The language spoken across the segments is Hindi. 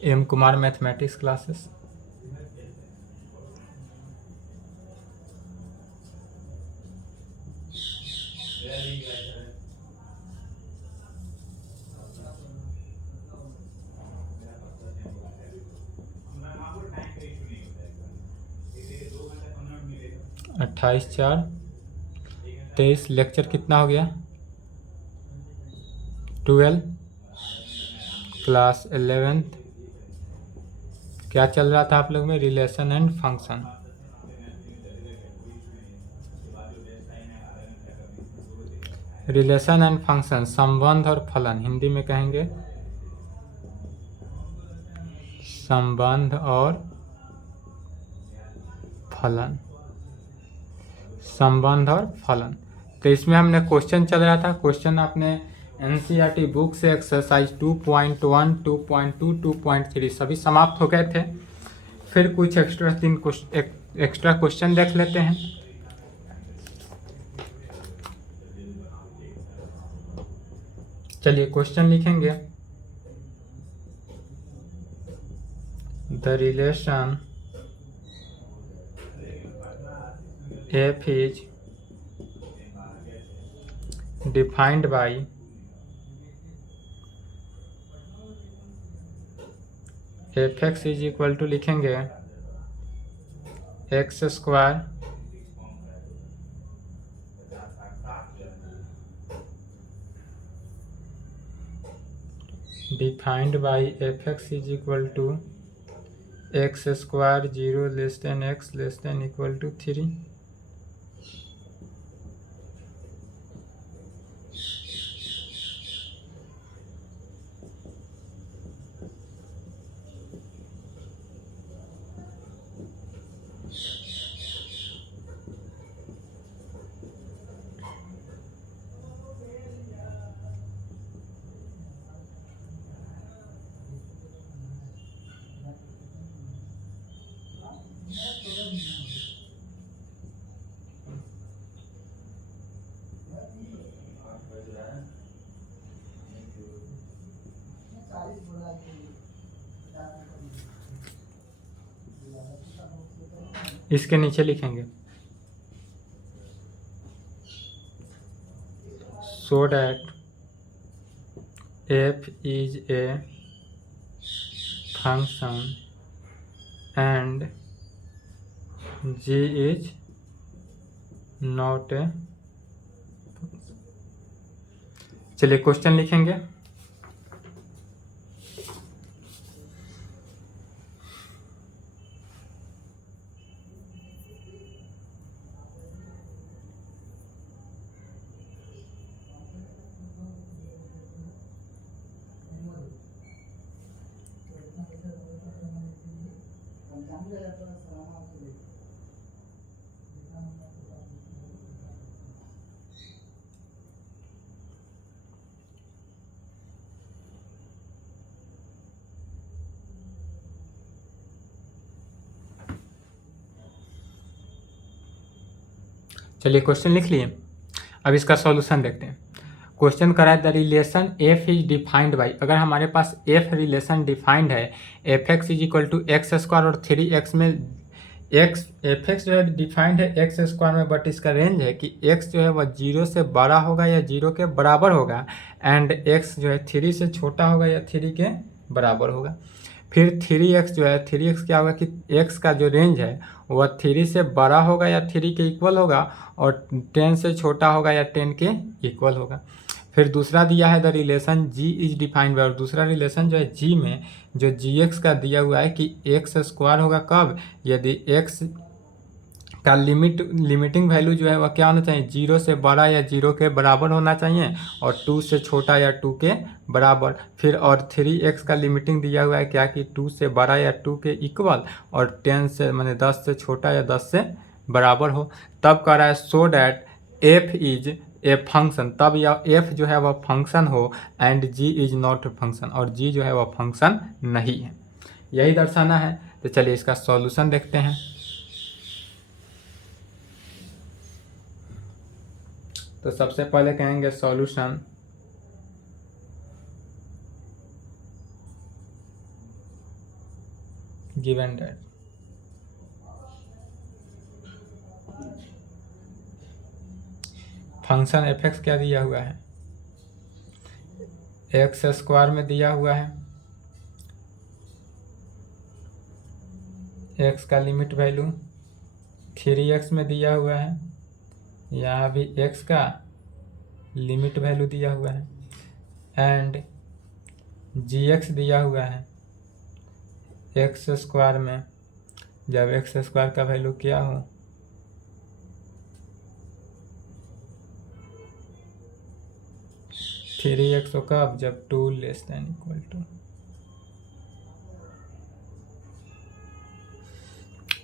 M Kumar mathematics classes. अट्ठाईस चार 23, लेक्चर कितना हो गया? 12, क्लास 11th। क्या चल रहा था आप लोग में? Relation and function. Relation and function, संबंध और फलन, हिंदी में कहेंगे संबंध और फलन। संबंध और फलन। तो इसमें हमने क्वेश्चन चल रहा था, क्वेश्चन आपने एनसीईआरटी बुक से एक्सरसाइज 2.1, 2.2, 2.3 सभी समाप्त हो गए थे। फिर कुछ एक्स्ट्रा क्वेश्चन देख लेते हैं। चलिए क्वेश्चन लिखेंगे। The relation f is defined by fx is equal to लिखेंगे x square defined by fx is equal to x square 0 less than x less than equal to 3। इसके नीचे लिखेंगे so that f is a function and g is not a। चलिए क्वेश्चन लिखेंगे। चलिए क्वेश्चन लिख लिए, अब इसका सॉल्यूशन देखते हैं। क्वेश्चन करा है the relation F is defined by, अगर हमारे पास एफ रिलेशन डिफाइंड है F X is equal to x square और 3x में एक्स एफ एक्स जो है डिफाइंड है एक्स स्क्वायर में, बट इसका रेंज है कि एक्स जो है वह 0 से बड़ा होगा या 0 के बराबर होगा, एंड एक्स जो है 3 से छोटा होगा या 3 के बराबर होगा। फिर 3x जो है 3x क्या होगा कि x का जो रेंज है वह 3 से बड़ा होगा या 3 के इक्वल होगा, और 10 से छोटा होगा या 10 के इक्वल होगा। फिर दूसरा दिया है the relation g is defined by, और दूसरा रिलेशन जो है g में जो gx का दिया हुआ है कि x स्क्वायर होगा कब, यदि x का लिमिटिंग वैल्यू जो है वह क्या होना चाहिए, 0 से बड़ा या 0 के बराबर होना चाहिए, और 2 से छोटा या 2 के बराबर। फिर और 3x का लिमिटिंग दिया हुआ है क्या कि 2 से बड़ा या 2 के इक्वल, और 10 से माने 10 से छोटा या 10 से बराबर हो। तब कह रहा है so that f is a function, तब यह f जो है वह फंक्शन हो, and g is not a function, और g जो है वह फंक्शन नहीं है, यही दर्शाना है। तो चलिए इसका सॉल्यूशन देखते हैं। तो सबसे पहले कहेंगे solution given that function F x क्या दिया हुआ है, एक्स स्क्वायर में दिया हुआ है, एक्स का लिमिट वैल्यू 3x में दिया हुआ है, यहाँ भी x का लिमिट वैल्यू दिया हुआ है, एंड gx दिया हुआ है एक्स स्क्वायर में, जब एक्स स्क्वायर का वैल्यू क्या हो 3x हो कब, जब 2 <=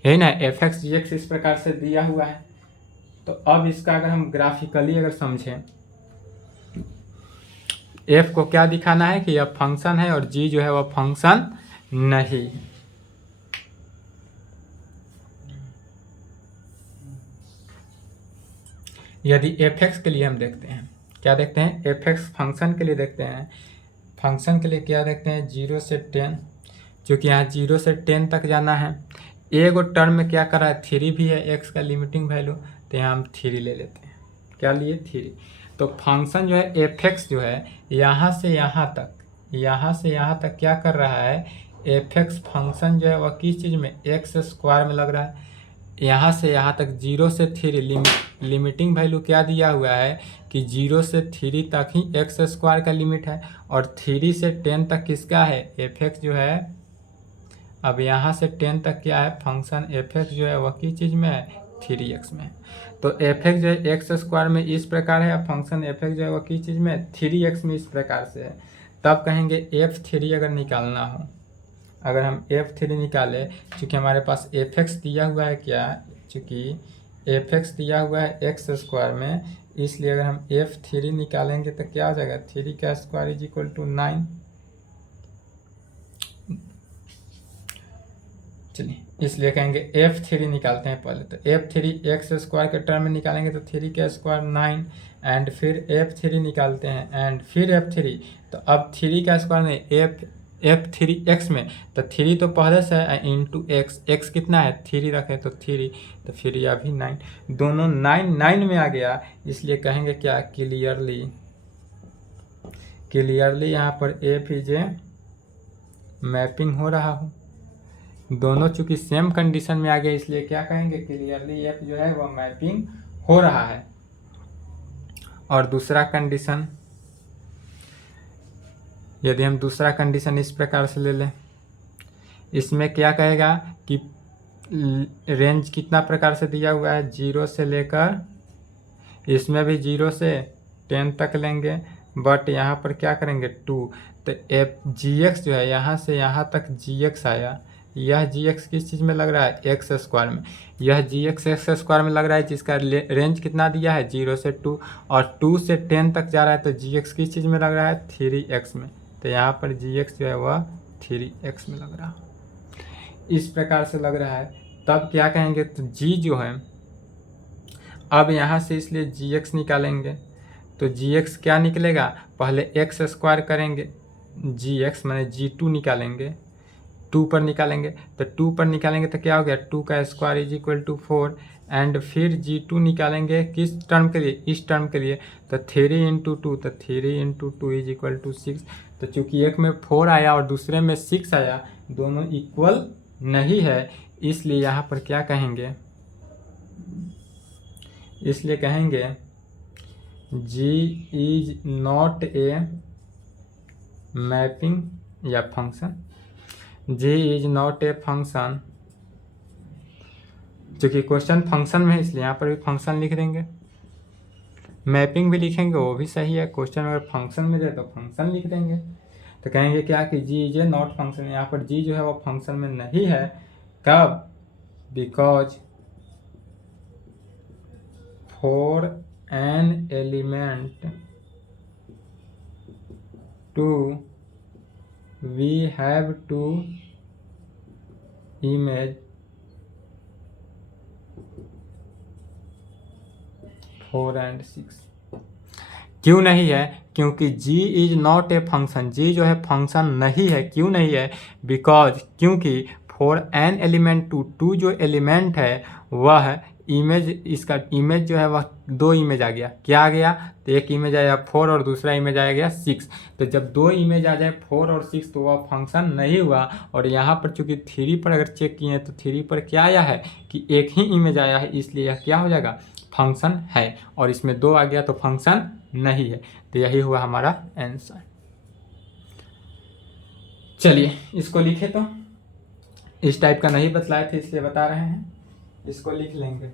है ना। एफ एक्स जी एक्स इस प्रकार से दिया हुआ है। तो अब इसका अगर हम ग्राफिकली अगर समझें, एफ को क्या दिखाना है कि यह फंक्शन है और जी जो है वह फंक्शन नहीं। यदि एफ एक्स के लिए हम देखते हैं, क्या देखते हैं, एफ एक्स फंक्शन के लिए देखते हैं, फंक्शन के लिए क्या देखते हैं 0 से 10, क्योंकि यहाँ 0 से 10 तक जाना है। एक और टर्म में क्या कर रहा है 3 भी है, एक्स का लिमिटिंग वैल्यू, तो यहाँ हम 3 ले लेते हैं, क्या लिए 3। तो फंक्शन जो है एफ एक्स जो है यहाँ से यहाँ तक क्या कर रहा है, एफ एक्स फंक्शन जो है वह किस चीज़ में, एक्स स्क्वायर में लग रहा है। यहाँ से यहाँ तक 0 से 3 लिमिटिंग वैल्यू क्या दिया हुआ है कि 0 से 3 तक ही एक्स स्क्वायर का लिमिट है, और 3 से 10 तक किसका है, एफ एक्स जो है। अब यहाँ से 10 तक क्या है, फंक्शन एफ एक्स जो है वह किस चीज़ में है, 3x में। तो एफ एक्स जो है एक्स स्क्वायर में इस प्रकार है, अब फंक्शन एफ एक्स जो है वह किस चीज़ में, 3x में इस प्रकार से है। तब कहेंगे f3 अगर निकालना हो, अगर हम f3 निकालें, चूँकि हमारे पास एफ एक्स दिया हुआ है क्या, चूँकि एफ एक्स दिया हुआ है एक्स स्क्वायर में, इसलिए अगर हम f3 निकालेंगे तो क्या हो जाएगा, 3 का स्क्वायर = 9। चलिए, इसलिए कहेंगे f3 निकालते हैं पहले। तो f3 एक्स स्क्वायर के टर्म में निकालेंगे तो 3 का स्क्वायर 9, एंड फिर f3 निकालते हैं, एंड फिर f3। तो अब 3 का स्क्वायर नहीं, f3 x में, तो 3 तो पहले से है इंटू x कितना है 3 रखें तो 3, तो फिर यह भी 9, दोनों 9 में आ गया। इसलिए कहेंगे क्या, क्लियरली यहाँ पर f इज ए मैपिंग हो रहा हो, दोनों चूंकि सेम कंडीशन में आ गया, इसलिए क्या कहेंगे, क्लियरली एफ जो है वह मैपिंग हो रहा है। और दूसरा कंडीशन, यदि हम दूसरा कंडीशन इस प्रकार से ले लें, इसमें क्या कहेगा कि रेंज कितना प्रकार से दिया हुआ है, 0 से लेकर, इसमें भी 0 से 10 तक लेंगे, बट यहाँ पर क्या करेंगे 2। तो एफ जी एक्स जो है यहाँ से यहाँ तक जी एक्स आया, यह जी एक्स किस चीज़ में लग रहा है, एक्स स्क्वायर में, यह जी एक्स एक्स स्क्वायर में लग रहा है, जिसका रेंज कितना दिया है 0 से 2, और 2 से 10 तक जा रहा है, तो जी एक्स किस चीज़ में लग रहा है 3x में, तो यहाँ पर जी एक्स जो है वह 3x में लग रहा है, इस प्रकार से लग रहा है। तब क्या कहेंगे, तो जी जो है, अब यहाँ से इसलिए जी एक्स निकालेंगे, तो जी एक्स क्या निकलेगा, पहले एक्स स्क्वायर करेंगे, जी एक्स मैंने g2 निकालेंगे, 2 पर निकालेंगे, तो 2 पर निकालेंगे तो क्या हो गया, 2 का स्क्वायर = 4, एंड फिर g2 निकालेंगे किस टर्म के लिए, इस टर्म के लिए, तो 3 × 2, तो 3 × 2 = 6। तो चूंकि एक में 4 आया और दूसरे में 6 आया, दोनों इक्वल नहीं है, इसलिए यहाँ पर क्या कहेंगे, इसलिए कहेंगे g is not a mapping या function, g is not a function, चूँकि क्वेश्चन फंक्शन में है इसलिए यहाँ पर भी फंक्शन लिख देंगे, मैपिंग भी लिखेंगे वो भी सही है, क्वेश्चन अगर फंक्शन में जाए तो फंक्शन लिख देंगे। तो कहेंगे क्या कि g is a not function, यहाँ पर g जो है वो फंक्शन में नहीं है, कब, because for an element two we have to image 4 and 6। क्यों नहीं है, क्योंकि g is not a function, g जो है फंक्शन नहीं है, क्यों नहीं है, बिकॉज क्योंकि फॉर एन एलिमेंट टू जो एलिमेंट है वह इमेज, इसका इमेज जो है वह 2 इमेज आ गया। क्या आ गया? तो एक इमेज आया 4 और दूसरा इमेज आ गया 6। तो जब 2 इमेज आ जाए 4 और 6 तो वह फंक्शन नहीं हुआ। और यहाँ पर चूंकि 3 पर अगर चेक किए तो 3 पर क्या आया है कि एक ही इमेज आया है, इसलिए यह क्या हो जाएगा? फंक्शन है। और इसमें 2 आ गया तो फंक्शन नहीं है। तो यही हुआ हमारा आंसर। चलिए इसको लिखे, तो इस टाइप का नहीं बतलाए थे इसलिए बता रहे हैं, इसको लिख लेंगे।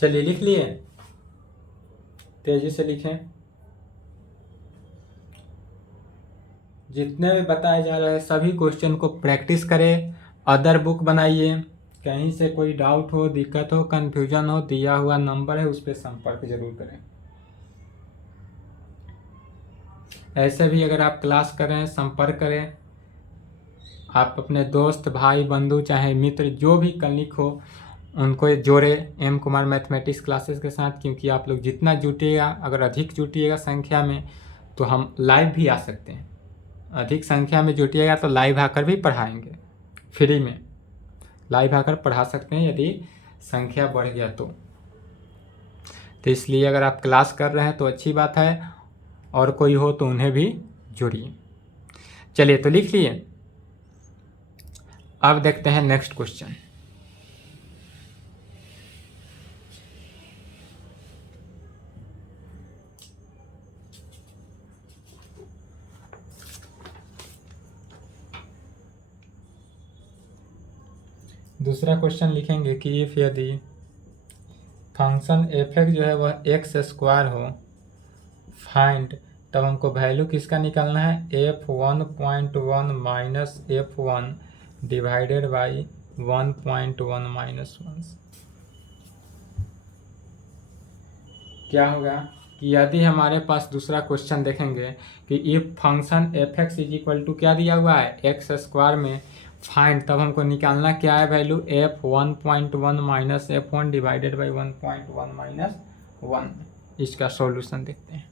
चलिए लिख लिए, तेजी से लिखें। जितने भी बताए जा रहे हैं सभी क्वेश्चन को प्रैक्टिस करें, अदर बुक बनाइए। कहीं से कोई डाउट हो, दिक्कत हो, कन्फ्यूजन हो, दिया हुआ नंबर है उस पर संपर्क जरूर करें। ऐसे भी अगर आप क्लास करें, संपर्क करें। आप अपने दोस्त, भाई, बंधु, चाहे मित्र जो भी कलिक हो उनको जोड़े एम कुमार मैथमेटिक्स क्लासेस के साथ, क्योंकि आप लोग जितना जुटिएगा, अगर अधिक जुटिएगा संख्या में तो हम लाइव भी आ सकते हैं। अधिक संख्या में जुटिएगा तो लाइव आकर भी पढ़ाएंगे, फ्री में लाइव आकर पढ़ा सकते हैं यदि संख्या बढ़ गया तो इसलिए अगर आप क्लास कर रहे हैं तो अच्छी बात है, और कोई हो तो उन्हें भी जोड़िए। चलिए तो लिख लिए। अब देखते हैं नेक्स्ट क्वेश्चन। दूसरा क्वेश्चन लिखेंगे कि इफ यदि फंक्शन एफ एक्स जो है वह एक्स स्क्वायर हो, फाइंड, तब हमको वैल्यू किसका निकालना है? f1.1 minus f1 divided by 1.1 minus 1। क्या होगा कि यदि हमारे पास दूसरा क्वेश्चन देखेंगे कि if function F X is equal to क्या दिया हुआ है? एक्स स्क्वायर में, फाइंड, तब हमको निकालना क्या है value? f1.1 minus f1 divided by 1.1 minus 1। इसका सॉल्यूशन देखते हैं।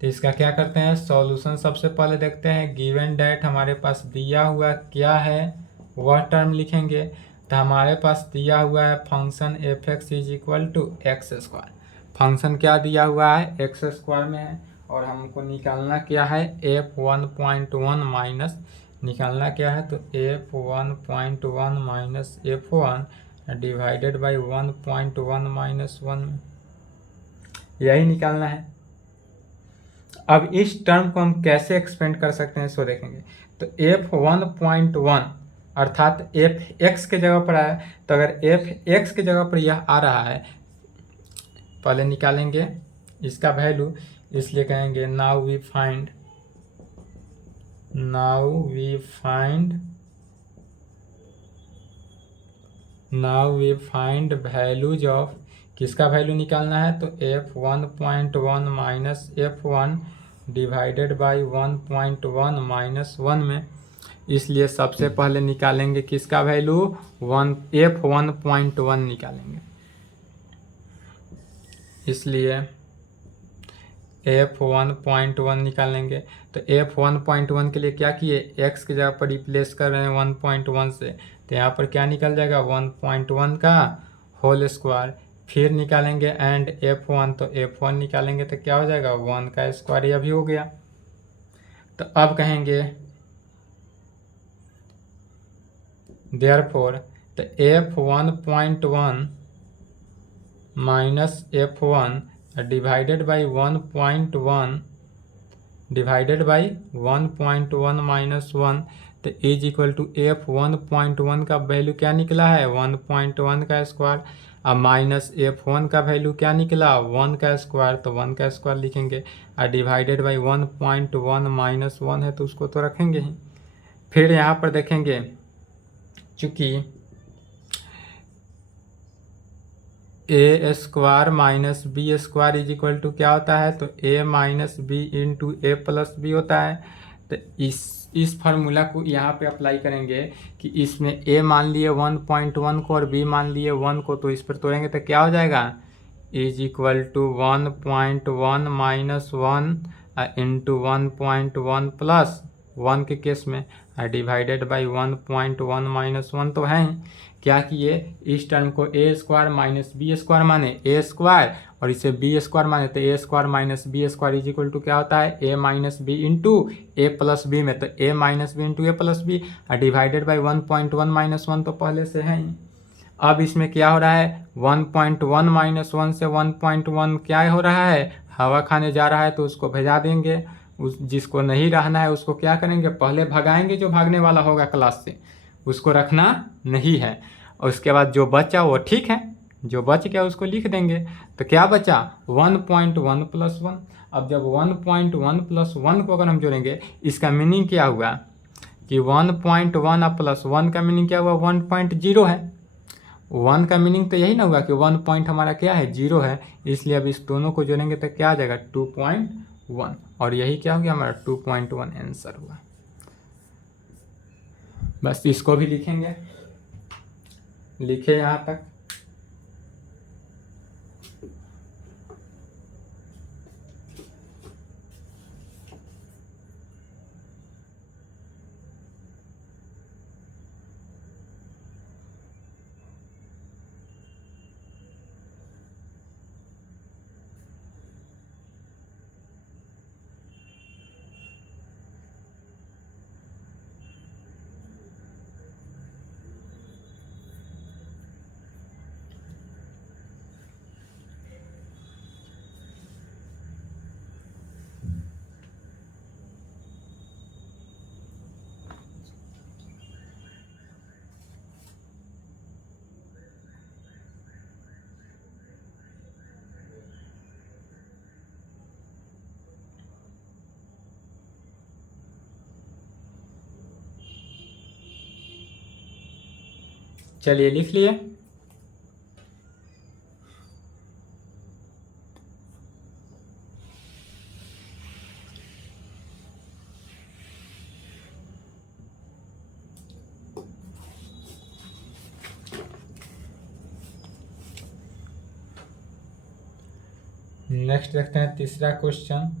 तो इसका क्या करते हैं? सॉल्यूशन सबसे पहले देखते हैं। गिवन डेट हमारे पास दिया हुआ क्या है वह टर्म लिखेंगे। तो हमारे पास दिया हुआ है function F X is equal to x square. Function क्या दिया हुआ है? एक्स स्क्वायर में है। और हमको निकालना क्या है? f1.1 माइनस, निकालना क्या है? तो f1.1 minus f1 divided by 1.1 minus 1, यही निकालना है। अब इस टर्म को हम कैसे एक्सपेंड कर सकते हैं सो देखेंगे। तो f1.1 अर्थात एफ एक्स के जगह पर आया, तो अगर एफ एक्स के जगह पर यह आ रहा है, पहले निकालेंगे इसका वैल्यू, इसलिए कहेंगे now we find values of, किसका वैल्यू निकालना है? तो f1.1 minus f1 divided by 1.1 minus 1 में, इसलिए सबसे पहले निकालेंगे किसका वैल्यू, f1.1 निकालेंगे। इसलिए f1.1 निकालेंगे। तो f1.1 के लिए क्या किए, x की जगह पर रिप्लेस कर रहे हैं 1.1 से, तो यहाँ पर क्या निकल जाएगा 1.1 का होल स्क्वायर। फिर निकालेंगे एंड f1, तो f1 निकालेंगे तो क्या हो जाएगा 1 का स्क्वायर, यह भी हो गया। तो अब कहेंगे देयरफॉर, तो f1.1 minus f1 divided by 1.1 divided by 1.1 minus 1, तो इज इक्वल टू f1.1 का वैल्यू क्या निकला है 1.1 का स्क्वायर, अब माइनस f1 का वैल्यू क्या निकला 1 का स्क्वायर, तो 1 का स्क्वायर लिखेंगे, और डिवाइडेड बाई 1.1 माइनस 1 है तो उसको तो रखेंगे ही। फिर यहाँ पर देखेंगे चूँकि a square minus b square is equal to क्या होता है, तो a minus b into a plus b होता है। तो इस फार्मूला को यहाँ पे अप्लाई करेंगे कि इसमें ए मान लिए 1.1 को और बी मान लिए 1 को, तो इस पर तोड़ेंगे तो क्या हो जाएगा, is equal to 1.1 minus 1 into 1.1 plus 1 के केस में, डिवाइडेड बाई 1.1 माइनस 1 तो है ही। क्या किए, इस टर्म को a square minus b square माने ए स्क्वायर, और इसे बी स्क्वायर माने तो a square minus b square is equal to क्या होता है, a minus b into a plus b में, तो a minus b into a plus b, divided by 1.1 minus 1 तो पहले से है ही। अब इसमें क्या हो रहा है 1.1 माइनस 1 से 1.1 क्या हो रहा है, हवा खाने जा रहा है, तो उसको भेजा देंगे। उस जिसको नहीं रहना है उसको क्या करेंगे, पहले भगाएंगे, जो भागने वाला होगा क्लास से उसको रखना नहीं है, और उसके बाद जो बचा वो ठीक है, जो बच गया उसको लिख देंगे। तो क्या बचा 1.1 प्लस 1। अब जब 1.1 प्लस 1 को अगर हम जोड़ेंगे, इसका मीनिंग क्या हुआ कि 1.1 और प्लस 1 का मीनिंग क्या हुआ 1.0 है। 1 का मीनिंग तो यही ना हुआ कि 1 पॉइंट हमारा क्या है 0 है, इसलिए अब इस दोनों को जोड़ेंगे तो क्या आ जाएगा 2.1, और यही क्या हो गया हमारा 2.1 आंसर हुआ। बस इसको भी लिखेंगे, लिखे यहाँ तक। चलिए लिख लिए। नेक्स्ट देखते हैं तीसरा क्वेश्चन।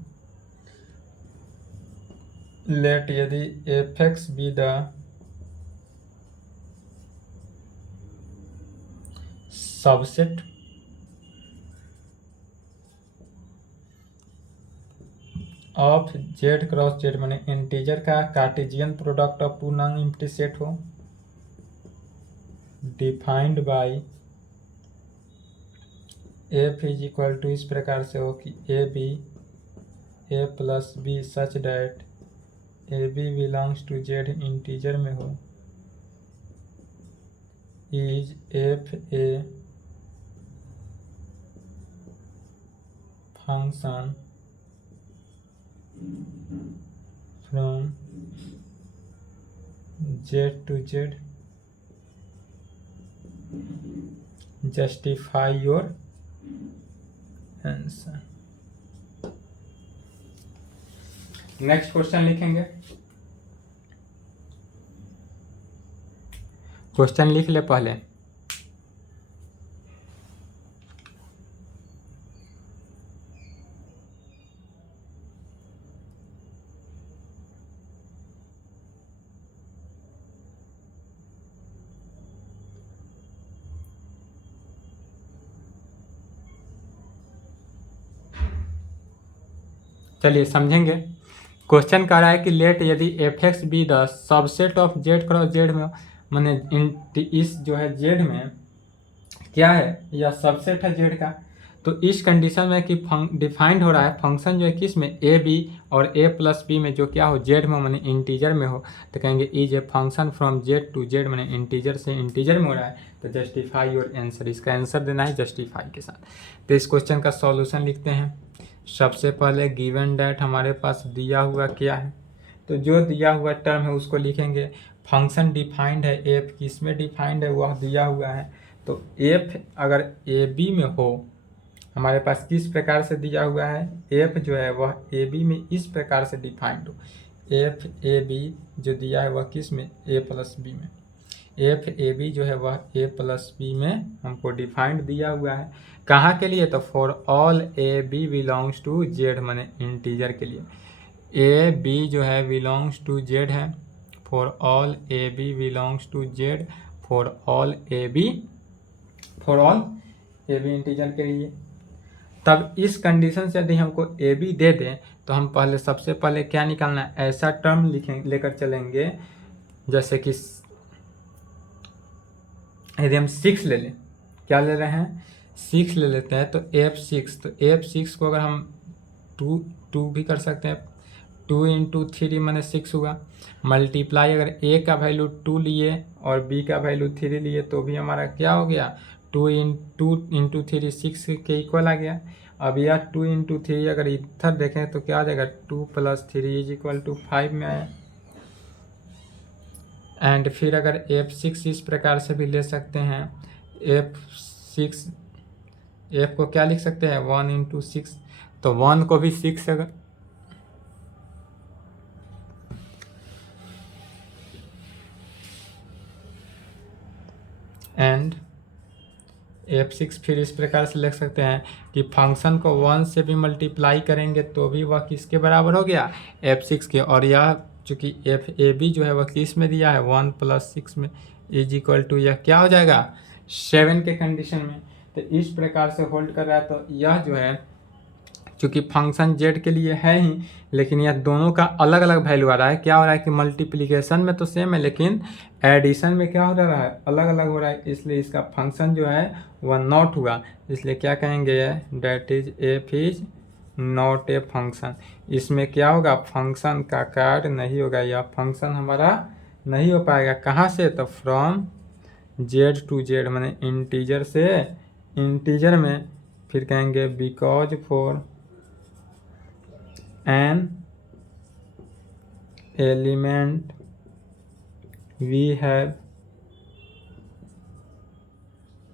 लेट यदि f(x) be the subset of z cross z, माने इंटीजर का कार्टेशियन प्रोडक्ट ऑफ पूर्णांक एम्प्टी सेट हो, defined by f is equal to इस प्रकार से हो कि A B A plus B such that A B belongs to Z integer में हो, is F a function from Z to Z, justify your answer. Next question लिखेंगे। क्वेश्चन लिख ले पहले। चलिए समझेंगे। क्वेश्चन कह रहा है कि लेट यदि F x B the subset of Z cross Z में, मैंने इस जो है जेड में क्या है, यह सबसेट है जेड का, तो इस कंडीशन में कि डिफाइंड हो रहा है फंक्शन जो है किस में, ए बी और ए प्लस बी में जो क्या हो, जेड में मैंने इंटीजर में हो, तो कहेंगे is a function from Z to Z, मैंने इंटीजर से इंटीजर में हो रहा है, तो जस्टिफाई योर आंसर, इसका आंसर देना है जस्टिफाई के साथ। तो इस क्वेश्चन का सॉल्यूशन लिखते हैं। सबसे पहले गिवन डैट हमारे पास दिया हुआ क्या है, तो जो दिया हुआ टर्म है उसको लिखेंगे। फंक्शन डिफाइंड है, एफ किस में डिफाइंड है वह दिया हुआ है, तो एफ अगर ए बी में हो, हमारे पास किस प्रकार से दिया हुआ है, एफ जो है वह ए बी में इस प्रकार से डिफाइंड हो, एफ ए बी जो दिया है वह किस में, ए प्लस बी में, एफ ए बी जो है वह ए प्लस बी में हमको डिफाइंड दिया हुआ है। कहाँ के लिए, तो for all A B belongs to Z, मैंने इंटीजर के लिए, ए बी जो है बिलोंग्स टू जेड है, for all A B belongs to Z, for all A B integer के लिए। तब इस कंडीशन से यदि हमको ए बी दे दें तो हम पहले सबसे पहले क्या निकालना है, ऐसा टर्म लेकर चलेंगे जैसे कि यदि हम 6 ले लें, क्या ले रहे हैं, 6 ले लेते हैं, तो f6, तो f6 को अगर हम 2 भी कर सकते हैं, 2 इंटू 3 मैंने 6 हुआ, मल्टीप्लाई अगर a का वैल्यू 2 लिए और b का वैल्यू 3 लिए तो भी हमारा क्या हो गया, 2 इंटू 3 6 के इक्वल आ गया। अब यह 2 इंटू 3 अगर इधर देखें तो क्या आ जाएगा, 2 + 3 इज इक्वल टू 5 में आया। एंड फिर अगर f6 इस प्रकार से भी ले सकते हैं, f को क्या लिख सकते हैं, 1 इंटू 6, तो 1 को भी 6 अगर एंड f6 फिर इस प्रकार से लिख सकते हैं कि फंक्शन को 1 से भी मल्टीप्लाई करेंगे तो भी वह किसके बराबर हो गया, f6 के, और यह चूँकि एफ ए बी जो है वह किस में दिया है, 1 + 6 में, इज इक्वल टू यह क्या हो जाएगा, 7 के कंडीशन में। तो इस प्रकार से होल्ड कर रहा है, तो यह जो है चूँकि फंक्शन जेड के लिए है ही, लेकिन यह दोनों का अलग अलग वैल्यू आ रहा है। क्या हो रहा है कि मल्टीप्लिकेशन में तो सेम है लेकिन एडिशन में क्या हो रहा है, अलग अलग हो रहा है, इसलिए इसका फंक्शन जो है वह नॉट हुआ, इसलिए क्या कहेंगे, that is F is not a function. इसमें क्या होगा, फंक्शन का कार्य नहीं होगा, यह फंक्शन हमारा नहीं हो पाएगा। कहाँ से, तो फ्रॉम जेड टू जेड, मैंने इंटीजर से इंटीजर में, फिर कहेंगे because for an element we have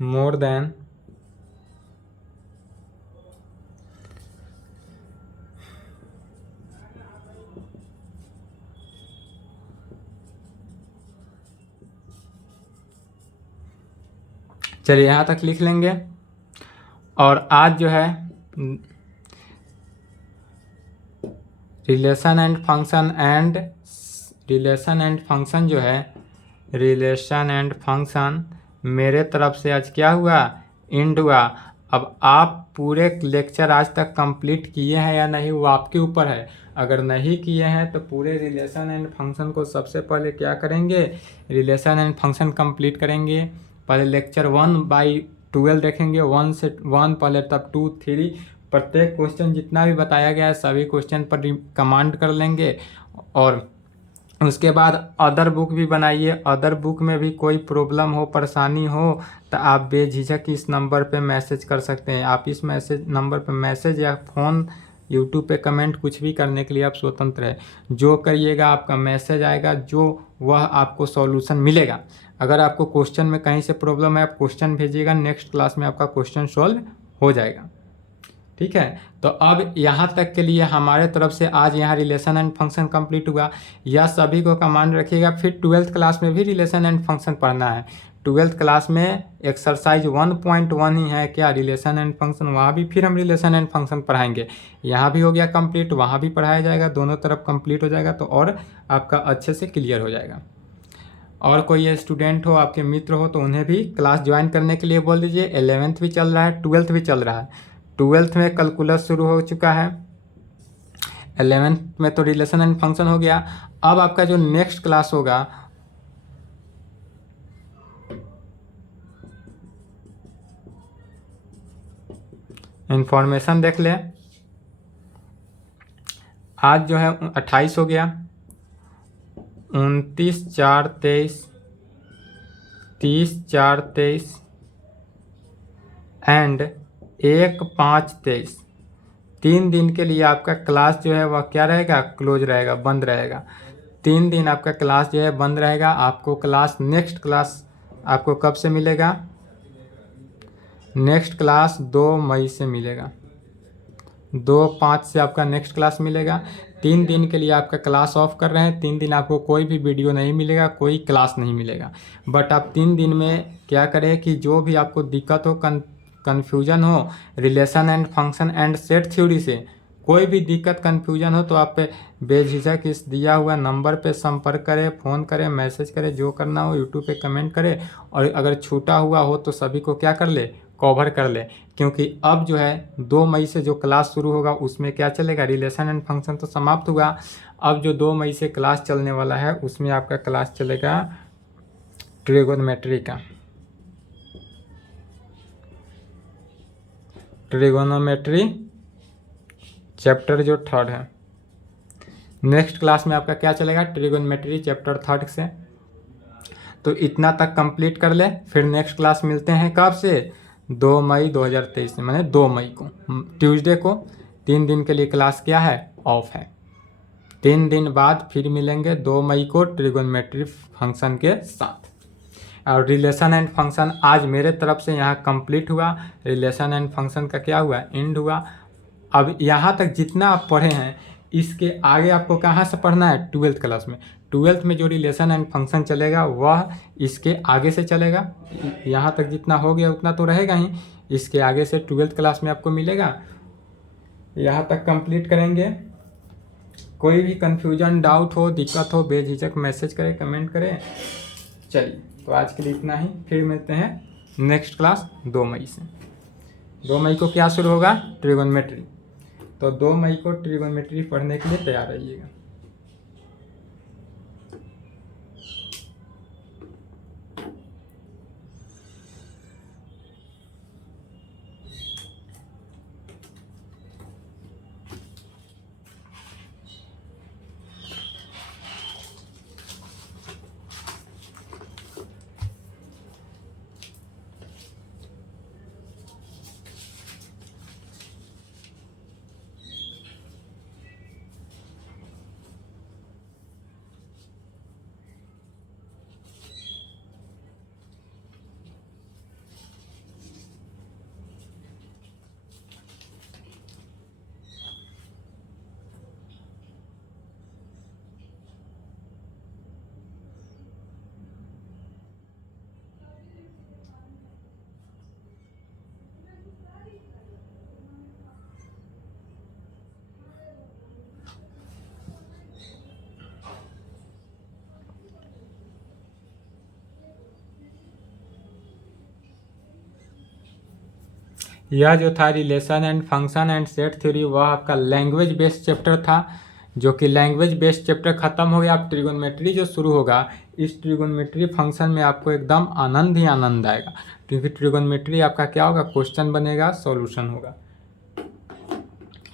more than चलिए यहाँ तक लिख लेंगे। और आज जो है रिलेशन एंड फंक्शन मेरे तरफ से आज क्या हुआ, एंड हुआ। अब आप पूरे लेक्चर आज तक कंप्लीट किए हैं या नहीं वो आपके ऊपर है। अगर नहीं किए हैं तो पूरे रिलेशन एंड फंक्शन को सबसे पहले क्या करेंगे, रिलेशन एंड फंक्शन कंप्लीट करेंगे। पहले लेक्चर 1/12 देखेंगे, 1 से 1 पहले, तब 2 3, प्रत्येक क्वेश्चन जितना भी बताया गया है सभी क्वेश्चन पर कमांड कर लेंगे। और उसके बाद अदर बुक भी बनाइए। अदर बुक में भी कोई प्रॉब्लम हो, परेशानी हो तो आप बेझिझक इस नंबर पे मैसेज कर सकते हैं। आप इस नंबर पे मैसेज या फ़ोन, यूट्यूब पे कमेंट, कुछ भी करने के लिए आप स्वतंत्र है। जो करिएगा आपका मैसेज आएगा, जो वह आपको सॉल्यूशन मिलेगा। अगर आपको क्वेश्चन में कहीं से प्रॉब्लम है आप क्वेश्चन भेजिएगा, नेक्स्ट क्लास में आपका क्वेश्चन सॉल्व हो जाएगा। ठीक है। तो अब यहाँ तक के लिए हमारे तरफ से आज यहाँ रिलेशन एंड फंक्शन कंप्लीट हुआ। यह सभी को कमांड रखिएगा। फिर 12th क्लास में भी रिलेशन एंड फंक्शन पढ़ना है। 12th क्लास में एक्सरसाइज 1.1 ही है क्या, रिलेशन एंड फंक्शन, वहाँ भी फिर हम रिलेशन एंड फंक्शन पढ़ाएंगे। यहाँ भी हो गया कंप्लीट, वहाँ भी पढ़ाया जाएगा, दोनों तरफ कंप्लीट हो जाएगा तो और आपका अच्छे से क्लियर हो जाएगा। और कोई स्टूडेंट हो, आपके मित्र हो, तो उन्हें भी क्लास ज्वाइन करने के लिए बोल दीजिए। 11th भी चल रहा है, 12th भी चल रहा है। 12th में कैलकुलस शुरू हो चुका है, 11th में तो रिलेशन एंड फंक्शन हो गया। अब आपका जो नेक्स्ट क्लास होगा इंफॉर्मेशन देख ले। आज जो है 28 हो गया, 29/4/23, 30/4/23 एंड 1/5/23। 3 दिन के लिए आपका क्लास जो है वह क्या रहेगा, क्लोज रहेगा, बंद रहेगा। 3 दिन आपका क्लास जो है बंद रहेगा। आपको क्लास नेक्स्ट क्लास आपको कब से मिलेगा, नेक्स्ट क्लास 2 मई से मिलेगा। 2/5 से आपका नेक्स्ट क्लास मिलेगा। 3 दिन के लिए आपका क्लास ऑफ कर रहे हैं। 3 दिन आपको कोई भी वीडियो नहीं मिलेगा, कोई क्लास नहीं मिलेगा। बट आप 3 दिन में क्या करें कि जो भी आपको दिक्कत हो, कन्फ्यूजन हो relation and function and set theory से, कोई भी दिक्कत कन्फ्यूजन हो तो आप बेझिझक इस दिया हुआ नंबर पे संपर्क करें, फ़ोन करें, मैसेज करें, जो करना हो यूट्यूब पे कमेंट करें। और अगर छूटा हुआ हो तो सभी को क्या कर ले, कवर कर ले। क्योंकि अब जो है 2 मई से जो क्लास शुरू होगा उसमें क्या चलेगा, रिलेशन एंड फंक्शन तो समाप्त हुआ। अब जो 2 मई से क्लास चलने वाला है उसमें आपका क्लास चलेगा ट्रिगोनोमेट्री का। ट्रिगोनोमेट्री चैप्टर जो 3rd है, नेक्स्ट क्लास में आपका क्या चलेगा, ट्रिगोनोमेट्री चैप्टर 3rd से। तो इतना तक कंप्लीट कर ले। फिर नेक्स्ट क्लास मिलते हैं कब से, 2 मई 2023 से, माने 2 मई को, ट्यूसडे को। 3 दिन के लिए क्लास क्या है, ऑफ है। 3 दिन बाद फिर मिलेंगे 2 मई को ट्रिगोनोमेट्री फंक्शन के साथ। और रिलेशन एंड फंक्शन आज मेरे तरफ से यहाँ कंप्लीट हुआ। रिलेशन एंड फंक्शन का क्या हुआ, एंड हुआ। अब यहाँ तक जितना आप पढ़े हैं इसके आगे आपको कहाँ से पढ़ना है, 12th क्लास में। 12th में जो रिलेशन एंड फंक्शन चलेगा वह इसके आगे से चलेगा। यहाँ तक जितना हो गया उतना तो रहेगा ही, इसके आगे से 12th क्लास में आपको मिलेगा। यहाँ तक कंप्लीट करेंगे। कोई भी कन्फ्यूजन, डाउट हो, दिक्कत हो, बेझिझक मैसेज करें, कमेंट करें। चलिए, तो आज के लिए इतना ही। फिर मिलते हैं नेक्स्ट क्लास 2 मई से। 2 मई को क्या शुरू होगा, ट्रिगोनोमेट्री। तो 2 मई को ट्रिगोनोमेट्री पढ़ने के लिए तैयार रहिएगा। यह जो था relation and function and set theory, वह आपका लैंग्वेज बेस्ड चैप्टर था, जो कि लैंग्वेज बेस्ड चैप्टर खत्म हो गया। अब ट्रिगोनोमेट्री जो शुरू होगा, इस ट्रिगोनोमेट्री फंक्शन में आपको एकदम आनंद ही आनंद आएगा। क्योंकि ट्रिगोनोमेट्री आपका क्या होगा, क्वेश्चन बनेगा, सॉल्यूशन होगा,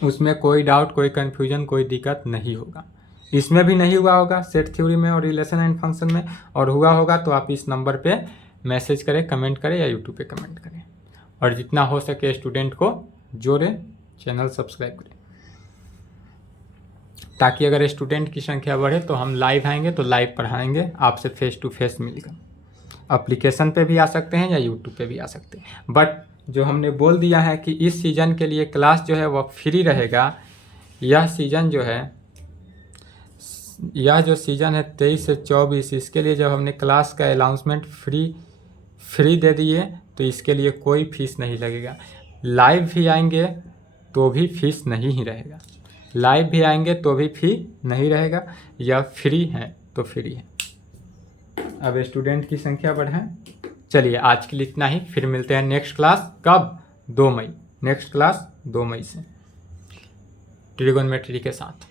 उसमें कोई डाउट, कोई कन्फ्यूजन, कोई दिक्कत नहीं होगा। इसमें भी नहीं हुआ होगा सेट थ्योरी में और रिलेशन एंड फंक्शन में, और हुआ होगा तो आप इस नंबर पे मैसेज करें, कमेंट करें या यूट्यूब पे कमेंट करें। और जितना हो सके स्टूडेंट को जोड़ें, चैनल सब्सक्राइब करें, ताकि अगर स्टूडेंट की संख्या बढ़े तो हम लाइव आएंगे तो लाइव पढ़ाएंगे आपसे, फेस टू फेस मिलकर। एप्लीकेशन पे भी आ सकते हैं या यूट्यूब पे भी आ सकते हैं, बट जो हमने बोल दिया है कि इस सीज़न के लिए क्लास जो है वह फ्री रहेगा। यह सीज़न जो है, यह जो सीज़न है 23 से 24, इसके लिए जब हमने क्लास का अनाउंसमेंट फ्री दे दिए तो इसके लिए कोई फीस नहीं लगेगा। लाइव भी आएंगे तो भी फीस नहीं ही रहेगा, लाइव भी आएंगे तो भी फी नहीं रहेगा। यह फ्री है तो फ्री है। अब स्टूडेंट की संख्या बढ़ाएं। चलिए आज के लिए इतना ही, फिर मिलते हैं नेक्स्ट क्लास कब, 2 मई। नेक्स्ट क्लास 2 मई से ट्रिगोनोमेट्री के साथ।